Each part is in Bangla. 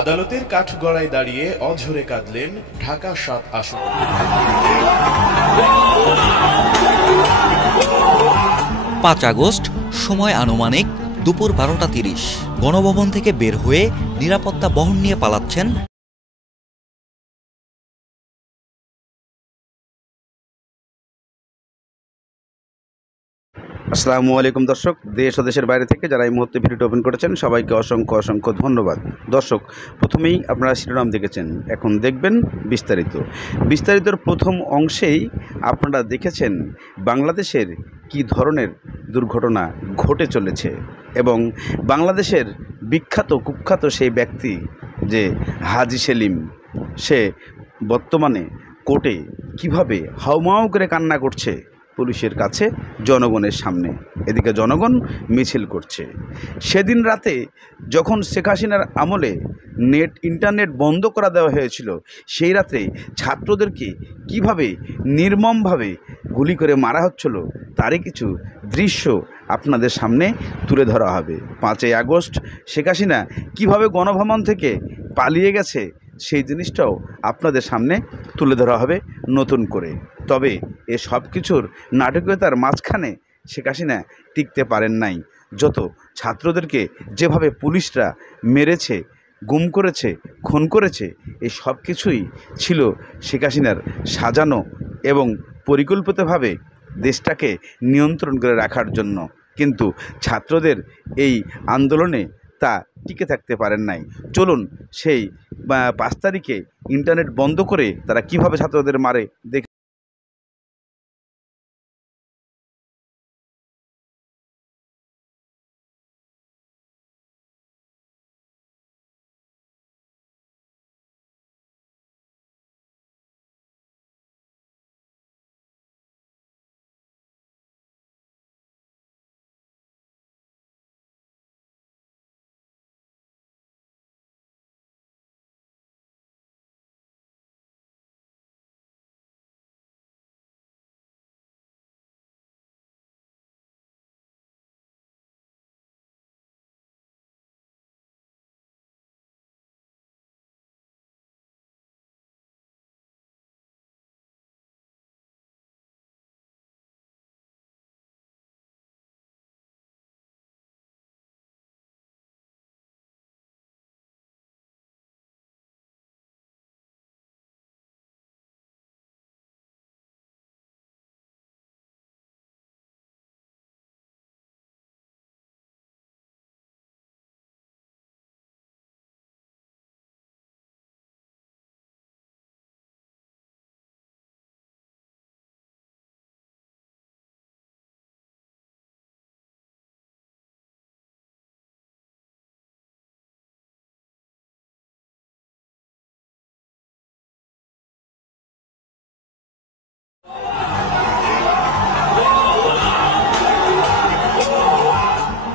আদালতের কাঠগড়ায় দাঁড়িয়ে অঝরে কাঁদলেন ঢাকা ৭ আসন। ৫ আগস্ট, সময় আনুমানিক দুপুর ১২টা ৩০। গণভবন থেকে বের হয়ে নিরাপত্তা বহন নিয়ে পালাচ্ছেন আসসালামু আলাইকুম দর্শক, দেশ ও দেশের বাইরে থেকে যারা এই মুহূর্তে ভিডিওটি ওপেন করেছেন সবাইকে অসংখ্য অসংখ্য ধন্যবাদ। দর্শক, প্রথমেই আপনারা শিরোনাম দেখেছেন, এখন দেখবেন বিস্তারিতর প্রথম অংশেই আপনারা দেখেছেন বাংলাদেশের কি ধরনের দুর্ঘটনা ঘটে চলেছে এবং বাংলাদেশের বিখ্যাত কুখ্যাত সেই ব্যক্তি যে হাজী সেলিম, সে বর্তমানে কোর্টে কিভাবে হাউমাউ করে কান্না করছে পুলিশের কাছে, জনগণের সামনে। এদিকে জনগণ মিছিল করছে। সেদিন রাতে যখন শেখ হাসিনার আমলে ইন্টারনেট বন্ধ করা দেওয়া হয়েছিল, সেই রাত্রে ছাত্রদেরকে কিভাবে নির্মমভাবে গুলি করে মারা হচ্ছিল তারই কিছু দৃশ্য আপনাদের সামনে তুলে ধরা হবে। ৫ই আগস্ট শেখ হাসিনা কীভাবে গণভবন থেকে পালিয়ে গেছে সেই জিনিসটাও আপনাদের সামনে তুলে ধরা হবে নতুন করে। তবে এ সব কিছুর নাটকীয়তার মাঝখানে শেখ হাসিনা টিকতে পারেন নাই। যত ছাত্রদেরকে যেভাবে পুলিশরা মেরেছে, গুম করেছে, খুন করেছে, এই সব কিছুই ছিল শেখ হাসিনার সাজানো এবং পরিকল্পিতভাবে দেশটাকে নিয়ন্ত্রণ করে রাখার জন্য। কিন্তু ছাত্রদের এই আন্দোলনে তা টিকে থাকতে পারেন নাই। চলুন সেই ৫ তারিখে ইন্টারনেট বন্ধ করে তারা কিভাবে ছাত্রদের মারে দেখে।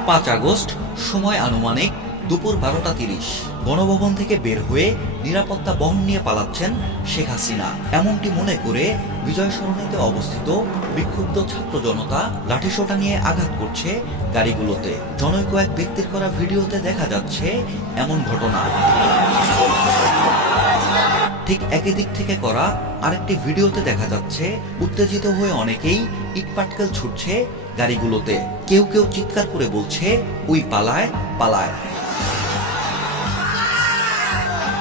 পাঁচ আগস্ট, সময় আনুমানিক দুপুর ১২টা ৩০। গণভবন থেকে বের হয়ে নিরাপত্তা বহন নিয়ে পালাচ্ছেন শেখ হাসিনা, এমনটি মনে করে বিজয় সরণিতে অবস্থিত বিক্ষুব্ধ ছাত্র জনতা লাঠিসোঁটা নিয়ে আঘাত করছে গাড়িগুলোতে। জনৈক এক ব্যক্তির করা ভিডিওতে দেখা যাচ্ছে এমন ঘটনা। ঠিক একই দিক থেকে করা আরেকটি ভিডিওতে দেখা যাচ্ছে উত্তেজিত হয়ে অনেকেই ইটপাটকেল ছুটছে গাড়িগুলোতে। কেউ কেউ চিৎকার করে বলছে, ওই পালায় পালায়।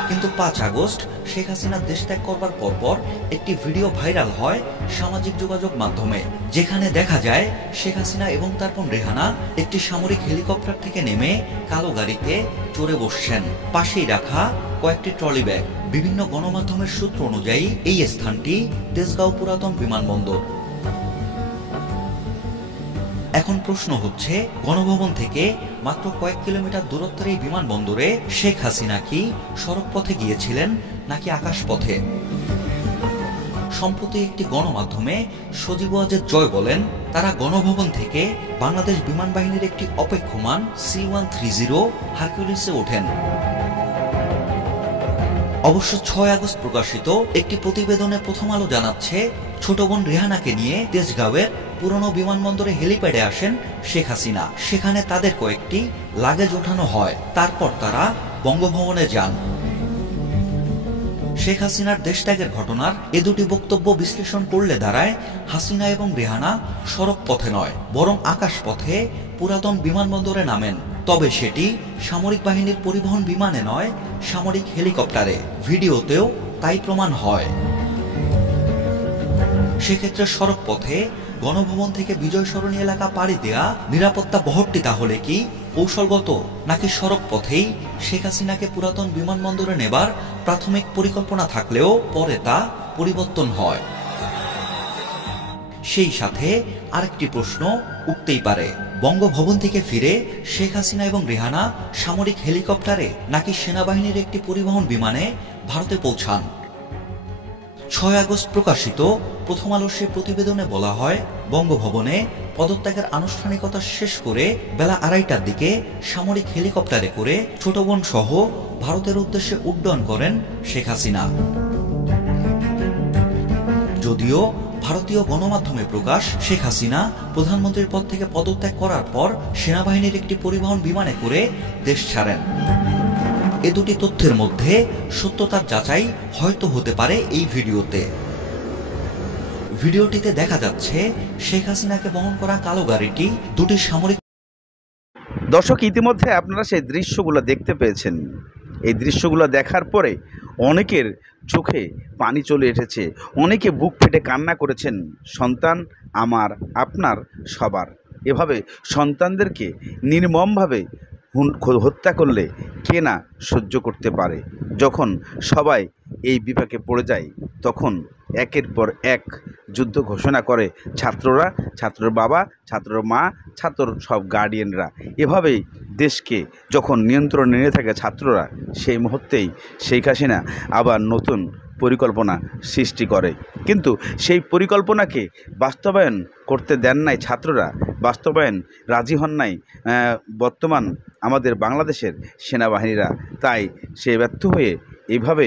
কিন্তু ৫ আগস্ট শেখ হাসিনা দেশ ত্যাগ করবার পরপর একটি ভিডিও ভাইরাল হয় সামাজিক যোগাযোগ মাধ্যমে, যেখানে দেখা যায় শেখ হাসিনা এবং তার বোন রেহানা একটি সামরিক হেলিকপ্টার থেকে নেমে কালো গাড়িতে চড়ে বসছেন। পাশেই রাখা কয়েকটি ট্রলি ব্যাগ। বিভিন্ন গণমাধ্যমের সূত্র অনুযায়ী এই স্থানটি তেজগাঁও পুরাতন বিমানবন্দর। এখন প্রশ্ন হচ্ছে, গণভবন থেকে মাত্র কয়েক কিলোমিটার দূরত্বের এই বিমানবন্দরে শেখ হাসিনা কি সড়ক পথে গিয়েছিলেন নাকি আকাশ পথে? সম্প্রতি একটি গণমাধ্যমে সজীব ওয়াজেদ জয় বলেন, তারা গণভবন থেকে বাংলাদেশ বিমান বাহিনীর একটি অপেক্ষমান C-130 হারকিউলিসে ওঠেন। অবশ্য ৬ আগস্ট প্রকাশিত একটি প্রতিবেদনে প্রথম আলো জানাচ্ছে, ছোট বোন রেহানাকে নিয়ে তেজগাঁওয়ের পুরনো বিমানবন্দরে হেলিপ্যাডে আসেন শেখ হাসিনা। সেখানে তাদের কয়েকটি লাগেজ ওঠানো হয়। তারপর তারা বঙ্গভবনে যান। শেখ হাসিনার দেশত্যাগের ঘটনার এ দুটি বক্তব্য বিশ্লেষণ করলে দাঁড়ায়, হাসিনা এবং রেহানা সড়ক পথে নয় বরং আকাশ পথে পুরাতন বিমানবন্দরে নামেন। তবে সেটি সামরিক বাহিনীর পরিবহন বিমানে নয়, সামরিক হেলিকপ্টারে। ভিডিওতেও তাই প্রমাণ হয়। সেক্ষেত্রে সড়ক পথে গণভবন থেকে বিজয় সরণী এলাকা পাড়ি দেয়া নিরাপত্তা বহরটি তাহলে কি কৌশলগত, নাকি সড়ক পথেই শেখ হাসিনাকে পুরাতন বিমানবন্দরে নেবার প্রাথমিক পরিকল্পনা থাকলেও পরে তা পরিবর্তন হয়? সেই সাথে আরেকটি প্রশ্ন উঠতেই পারে, বঙ্গভবন থেকে ফিরে শেখ হাসিনা এবং রেহানা সামরিক হেলিকপ্টারে নাকি সেনাবাহিনীর একটি পরিবহন বিমানে ভারতে পৌঁছান? 6 আগস্ট প্রকাশিত প্রথম আলোর সেই প্রতিবেদনে বলা হয়, বঙ্গভবনে পদত্যাগের আনুষ্ঠানিকতা শেষ করে বেলা 2:30টার দিকে সামরিক হেলিকপ্টারে করে ছোট বোন সহ ভারতের উদ্দেশ্যে উড্ডয়ন করেন শেখ হাসিনা। যদিও ভারতীয় গণমাধ্যমে প্রকাশ, শেখ হাসিনা প্রধানমন্ত্রীর পদ থেকে পদত্যাগ করার পর সেনাবাহিনীর একটি পরিবহন বিমানে করে দেশ ছাড়েন। এ দুটি তথ্যের মধ্যে সত্যতার যাচাই হয়তো হতে পারে এই ভিডিওতে। ভিডিওটিতে দেখা যাচ্ছে শেখ হাসিনাকে বহন করা কালো গাড়িটি দুটি সামরিক। দর্শক, ইতিমধ্যে আপনারা সেই দৃশ্যগুলো দেখতে পেয়েছেন। এই দৃশ্যগুলো দেখার পরে অনেকের চোখে পানি চলে এসেছে, অনেকে বুক ফেটে কান্না করেছেন। সন্তান আমার, আপনার, সবার। এভাবে সন্তানদেরকে নির্মমভাবে হত্যা করলে কে না সহ্য করতে পারে? যখন সবাই এই বিপাকে পড়ে যায়, তখন একের পর এক যুদ্ধ ঘোষণা করে ছাত্ররা, ছাত্রর বাবা, ছাত্রর মা, ছাত্রর সব গার্ডিয়ানরা। এভাবেই দেশকে যখন নিয়ন্ত্রণে নিয়ে থাকে ছাত্ররা, সেই মুহূর্তেই শেখ হাসিনা আবার নতুন পরিকল্পনা সৃষ্টি করে। কিন্তু সেই পরিকল্পনাকে বাস্তবায়ন করতে দেন নাই ছাত্ররা, বাস্তবায়ন রাজি হন নাই বর্তমান আমাদের বাংলাদেশের সেনাবাহিনীরা। তাই সে ব্যর্থ হয়ে এইভাবে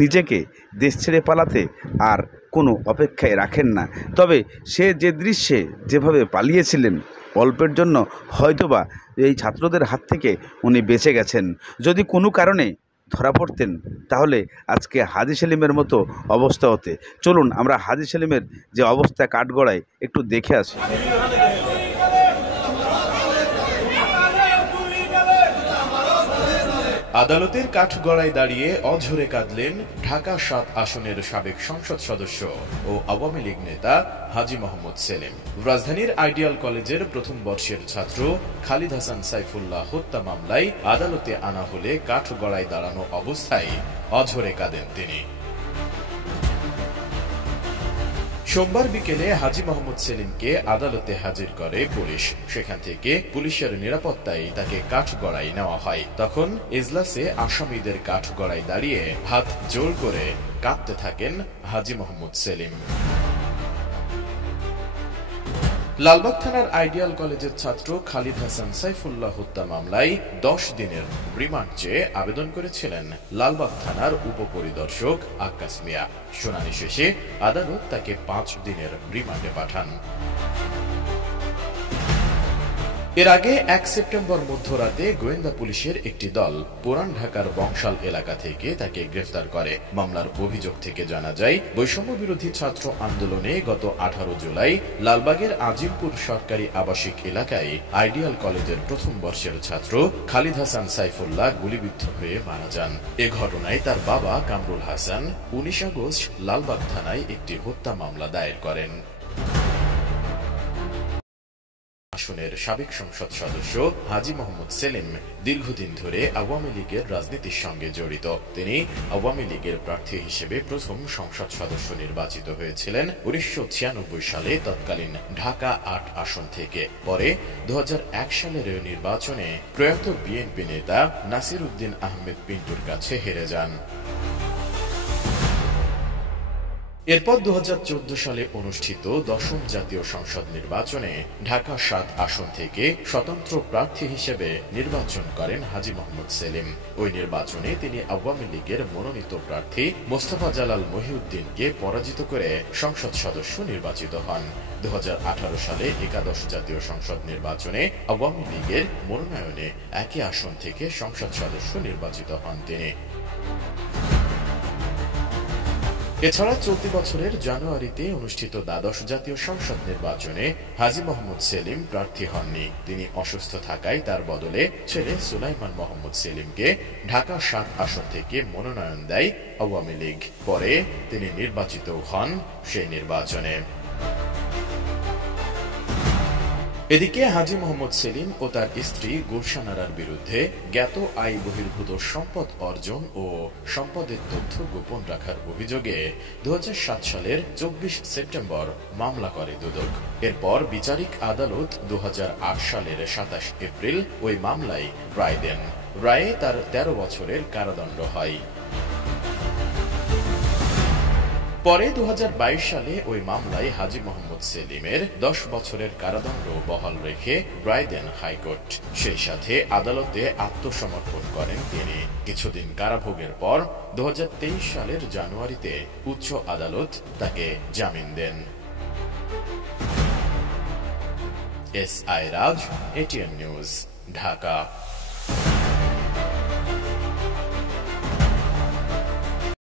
নিজেকে দেশ ছেড়ে পালাতে আর কোনো অপেক্ষায় রাখেন না। তবে সে যে দৃশ্যে যেভাবে পালিয়েছিলেন, অল্পের জন্য হয়তোবা এই ছাত্রদের হাত থেকে উনি বেঁচে গেছেন। যদি কোনো কারণে ধরা পড়তেন, তাহলে আজকে হাজী সেলিমের মতো অবস্থা হতে। চলুন আমরা হাজী সেলিমের যে অবস্থা কাঠগড়ায় একটু দেখে আসি। আদালতের কাঠগড়ায় দাঁড়িয়ে অঝরে কাঁদলেন ঢাকা 7 আসনের সাবেক সংসদ সদস্য ও আওয়ামী লীগ নেতা হাজী মোহাম্মদ সেলিম। রাজধানীর আইডিয়াল কলেজের প্রথম বর্ষের ছাত্র খালিদ হাসান সাইফুল্লাহ হত্যা মামলায় আদালতে আনা হলে কাঠগড়ায় দাঁড়ানো অবস্থায় অঝরে কাঁদেন তিনি। সোমবার বিকেলে হাজী মোহাম্মদ সেলিমকে আদালতে হাজির করে পুলিশ। সেখান থেকে পুলিশের নিরাপত্তায় তাকে কাঠগড়ায় নেওয়া হয়। তখন এজলাসে আসামিদের কাঠগড়ায় দাঁড়িয়ে হাত জোড় করে কাঁদতে থাকেন হাজী মোহাম্মদ সেলিম। লালবাগ থানার আইডিয়াল কলেজের ছাত্র খালিদ হাসান সাইফুল্লাহ হত্যা মামলায় 10 দিনের রিমান্ড চেয়ে আবেদন করেছিলেন লালবাগ থানার উপপরিদর্শক আক্কাস মিয়া। শুনানি শেষে আদালত তাকে 5 দিনের রিমান্ডে পাঠান। এর আগে 1 সেপ্টেম্বর মধ্যরাতে গোয়েন্দা পুলিশের একটি দল পুরান ঢাকার বংশাল এলাকা থেকে তাকে গ্রেফতার করে। মামলার অভিযোগ থেকে জানা যায়, বৈষম্য বিরোধী ছাত্র আন্দোলনে গত 18 জুলাই লালবাগের আজিমপুর সরকারি আবাসিক এলাকায় আইডিয়াল কলেজের প্রথম বর্ষের ছাত্র খালিদ হাসান সাইফুল্লাহ গুলিবিদ্ধ হয়ে মারা যান। এ ঘটনায় তার বাবা কামরুল হাসান 19 আগস্ট লালবাগ থানায় একটি হত্যা মামলা দায়ের করেন। আসনের সাবেক সংসদ সদস্য হাজী মোহাম্মদ সেলিম দীর্ঘদিন ধরে আওয়ামী লীগের রাজনীতির সঙ্গে জড়িত। তিনি আওয়ামী লীগের প্রার্থী হিসেবে প্রথম সংসদ সদস্য নির্বাচিত হয়েছিলেন 1996 সালে তৎকালীন ঢাকা 8 আসন থেকে। পরে 2001 সালের নির্বাচনে প্রয়াত বিএনপি নেতা নাসির উদ্দিন আহমেদ পিন্টুর কাছে হেরে যান। এরপর 2014 সালে অনুষ্ঠিত 10ম জাতীয় সংসদ নির্বাচনে ঢাকা 7 আসন থেকে স্বতন্ত্র প্রার্থী হিসেবে নির্বাচন করেন হাজী মোহাম্মদ সেলিম। ওই নির্বাচনে তিনি আওয়ামী লীগের মনোনীত প্রার্থী মোস্তফা জালাল মহিউদ্দিনকে পরাজিত করে সংসদ সদস্য নির্বাচিত হন। 2018 সালে 11 জাতীয় সংসদ নির্বাচনে আওয়ামী লীগের মনোনয়নে একই আসন থেকে সংসদ সদস্য নির্বাচিত হন তিনি। এছাড়া চলতি বছরের জানুয়ারিতে অনুষ্ঠিত দ্বাদশ জাতীয় সংসদ নির্বাচনে হাজী মোহাম্মদ সেলিম প্রার্থী হননি। তিনি অসুস্থ থাকায় তার বদলে ছেলে সুলাইমান মোহাম্মদ সেলিমকে ঢাকা 7 আসন থেকে মনোনয়ন দেয় আওয়ামী লীগ। পরে তিনি নির্বাচিত হন সেই নির্বাচনে। এদিকে হাজী মোহাম্মদ সেলিম ও তার স্ত্রী গুলশান আরার বিরুদ্ধে জ্ঞাত আয় বহির্ভূত সম্পদ অর্জন ও সম্পদের তথ্য গোপন রাখার অভিযোগে 2007 সালের 24 সেপ্টেম্বর মামলা করে দুদক। এরপর বিচারিক আদালত 2008 সালের 27 এপ্রিল ওই মামলায় রায় দেন। রায়ে তার 13 বছরের কারাদণ্ড হয়। পরে 2022 সালে ওই মামলায় হাজী মোহাম্মদ সেলিমের 10 বছরের কারাদণ্ড বহাল রেখে রায় দেন হাইকোর্ট। সেই সাথে আদালতে আত্মসমর্পণ করেন তিনি। কিছুদিন কারাভোগের পর 2023 সালের জানুয়ারিতে উচ্চ আদালত তাকে জামিন দেন। SI রাজ, ATN নিউজ, ঢাকা।